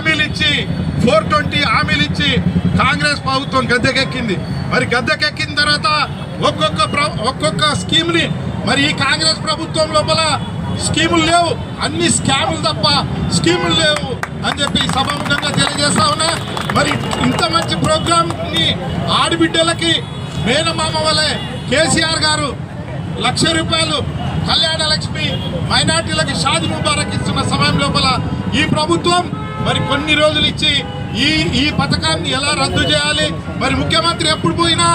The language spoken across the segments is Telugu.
హామీలు ఇచ్చి 420 హామీలు ఇచ్చి కాంగ్రెస్ ప్రభుత్వం గద్దెకెక్కింది. మరి గద్దెకెక్కిన తర్వాత ఒక్కొక్క స్కీమ్ని మరి ఈ కాంగ్రెస్ ప్రభుత్వం లోపల స్కీములు లేవు, అన్ని స్కాములు తప్ప స్కీములు లేవు అని చెప్పి సభాముఖంగా తెలియజేస్తా ఉన్నా. మరి ఇంత మంచి ప్రోగ్రాంని ఆడబిడ్డలకి మేనమామ వలె కేసీఆర్ గారు ₹1,00,000 కళ్యాణ లక్ష్మి మైనార్టీలకి షాదీ ముబారక్ ఇస్తున్న సమయం లోపల ఈ ప్రభుత్వం మరి కొన్ని రోజులు ఇచ్చి ఈ పథకాన్ని ఎలా రద్దు చేయాలి, మరి ముఖ్యమంత్రి ఎప్పుడు పోయినా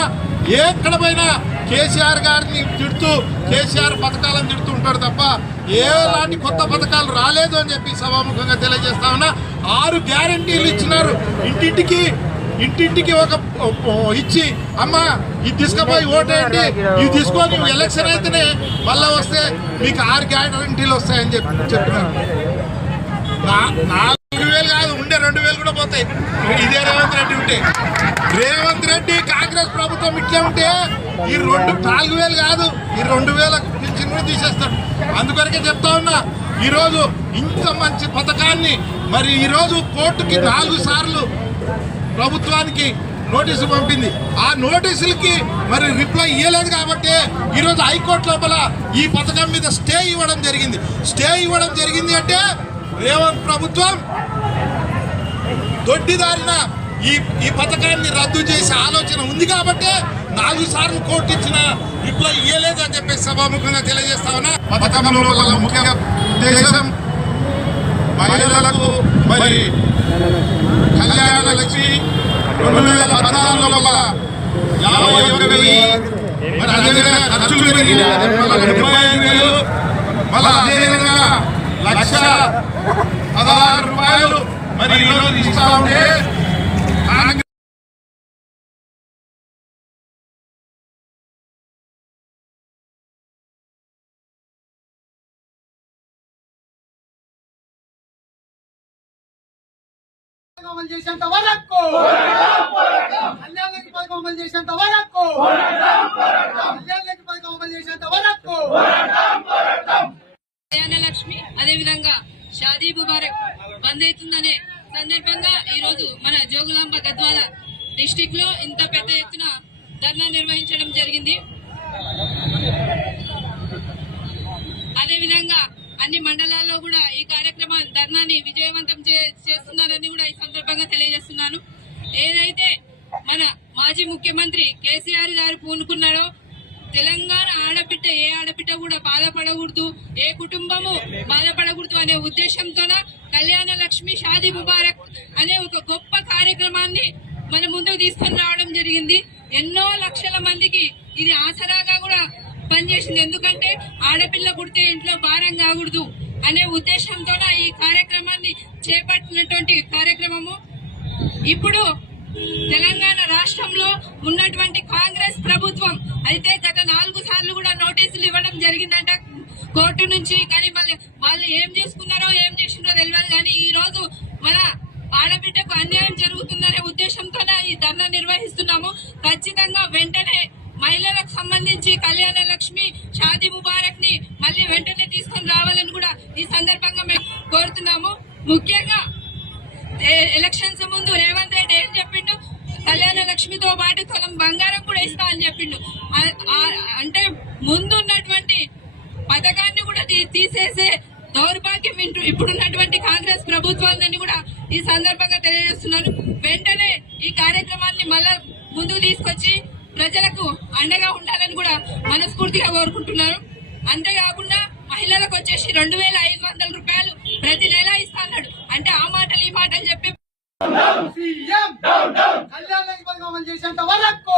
ఎక్కడ పోయినా కేసీఆర్ గారిని తిడుతూ కేసీఆర్ పథకాలను తిడుతూ ఉంటాడు తప్ప ఎలాంటి కొత్త పథకాలు రాలేదు అని చెప్పి సభాముఖంగా తెలియజేస్తా ఉన్నా. 6 గ్యారంటీలు ఇచ్చినారు. ఇంటింటికి ఒక ఇచ్చి అమ్మ ఇది తీసుకుపోయి ఓటేయండి, ఇది తీసుకొని ఎలక్షన్ అయితేనే మళ్ళా వస్తే మీకు 6 గ్యారంటీలు వస్తాయని చెప్పినారు. 4,000 కాదు, ఉండే 2,000 కూడా పోతాయి. ఇదే రేవంత్ రెడ్డి ఉంటే. రేవంత్ రెడ్డి కాంగ్రెస్ ప్రభుత్వం ఇట్లా ఉంటే ఈ 4,000 కాదు, ఈ 2,000 పింఛన్ కూడా తీసేస్తాడు. అందుకొరకే చెప్తా ఉన్నా, ఈరోజు ఇంత మంచి పథకాన్ని మరి ఈరోజు కోర్టుకి 4 సార్లు ప్రభుత్వానికి నోటీసు పంపింది. ఆ నోటీసులకి మరి రిప్లై ఇవ్వలేదు కాబట్టి ఈరోజు హైకోర్టు లోపల ఈ పథకం మీద స్టే ఇవ్వడం జరిగింది. అంటే రేవంత్ ప్రభుత్వం దొడ్డిదారిన ఈ పథకాన్ని రద్దు చేసే ఆలోచన ఉంది కాబట్టి 4 సార్లు కోర్టు ఇచ్చిన రిప్లై ఇవ్వలేదు అని చెప్పేసి సభాముఖంగా తెలియజేస్తా ఉన్నా. పథకంలో ముఖ్య ఉద్దేశం మహిళలకు మరి కళ్యాణ లక్ష్మి 2014 లోపల 51,000, మరి అదేవిధంగా ఖర్చులు పెరిగి 75,000, మళ్ళీ అదేవిధంగా ₹1,16,000 మరి ఈరోజు ఇస్తా ఉంటే అమలు చేసేంత వరకు కళ్యాణలక్ష్మి పథకం అమలు చేసేంత వరకు కళ్యాణలక్ష్మి అదేవిధంగా షాదీ ముబారక్ బంద్ అవుతుందనే సందర్భంగా ఈ రోజు మన జోగులాంబ గద్వాల డిస్టిక్ లో ఇంత పెద్ద ఎత్తున ధర్నా నిర్వహించడం జరిగింది. అదేవిధంగా అన్ని మండలాల్లో కూడా ఈ కార్యక్రమాన్ని ధర్నాని విజయవంతం చేస్తున్నారని కూడా ఈ సందర్భంగా తెలియజేస్తున్నాను. ఏదైతే మన మాజీ ముఖ్యమంత్రి కేసీఆర్ గారు పూనుకున్నారో తెలంగాణ ఆడబిడ్డ ఏ ఆడబిడ్డ కూడా బాధపడకూడదు, ఏ కుటుంబము బాధపడకూడదు అనే ఉద్దేశంతోన కళ్యాణ లక్ష్మి షాదీ ముబారక్ అనే ఒక గొప్ప కార్యక్రమాన్ని మన ముందుకు తీసుకొని రావడం జరిగింది. ఎన్నో లక్షల మందికి ఇది ఆసరాగా కూడా పనిచేసింది. ఎందుకంటే ఆడపిల్ల పుడితే ఇంట్లో భారం కాకూడదు అనే ఉద్దేశంతో ఈ కార్యక్రమాన్ని చేపట్టినటువంటి కార్యక్రమము. ఇప్పుడు తెలంగాణ రాష్ట్రంలో ఉన్నటువంటి కాంగ్రెస్ ప్రభుత్వం అయితే గత 4 సార్లు కూడా నోటీసులు ఇవ్వడం జరిగిందంట కోర్టు నుంచి. కానీ వాళ్ళు ఏం చేసుకున్నారో ఏం చేసిందో తెలియదు. కానీ ఈ రోజు మన ఆడబిడ్డకు అన్యాయం జరుగుతుందనే ఉద్దేశంతో ఈ ధర్నా నిర్వహిస్తున్నాము. ఖచ్చితంగా వెంటనే మహిళలకు సంబంధించి కళ్యాణ లక్ష్మి షాదీ ముబారక్ ని మళ్ళీ వెంటనే తీసుకొని రావాలని కూడా ఈ సందర్భంగా మేము కోరుతున్నాము. ముఖ్యంగా ఎలక్షన్స్ ముందు రేవంత్ రెడ్డి ఏం చెప్పిండు, కళ్యాణ లక్ష్మితో పాటు తులం బంగారం కూడా ఇస్తా అని చెప్పిండు. అంటే ముందున్నటువంటి పథకాన్ని కూడా తీసేసే దౌర్భాగ్యం ఇప్పుడున్నటువంటి కాంగ్రెస్ ప్రభుత్వాన్ని కూడా ఈ సందర్భంగా తెలియజేస్తున్నాను. వెంటనే ఈ కార్యక్రమాన్ని మళ్ళా ముందుకు తీసుకొచ్చి ప్రజలకు అండగా ఉండాలని కూడా మనస్ఫూర్తిగా కోరుకుంటున్నారు. అంతేకాకుండా మహిళలకు వచ్చేసి 2,500 రూపాయలు ప్రతి నెల ఇస్తా అన్నాడు. అంటే ఆ మాటలు ఈ మాటలు చెప్పి కళ్యాణలక్ష్మి పథకం అమలు చేసేంత వరకు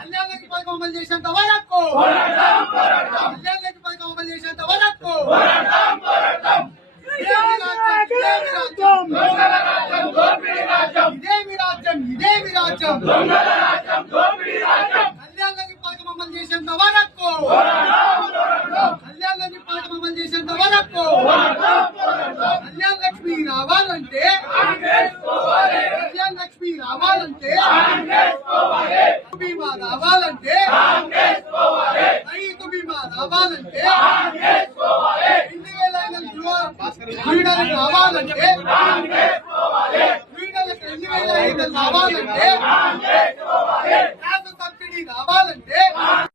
కళ్యాణలక్ష్మి పథకం అమలు చేసేంత వరకు కళ్యాణలక్ష్మి పథకం అమలు చేసేంత వరకు ఇదేమి రాజ్యం కళ్యాణలక్ష్మి పథకం అమలు చేసేంత వరకు కళ్యాణలక్ష్మి పథకం అమలు చేసేంత వరకు కళ్యాణలక్ష్మి రావాలంటే కళ్యాణలక్ష్మి రావాలంటే బీమా రావాలంటే రైతు బీమా రావాలంటే 2,000 రావాలంటే వీళ్ళకి 2,500 రావాలంటే గ్యాస్ సబ్సిడీ రావాలంటే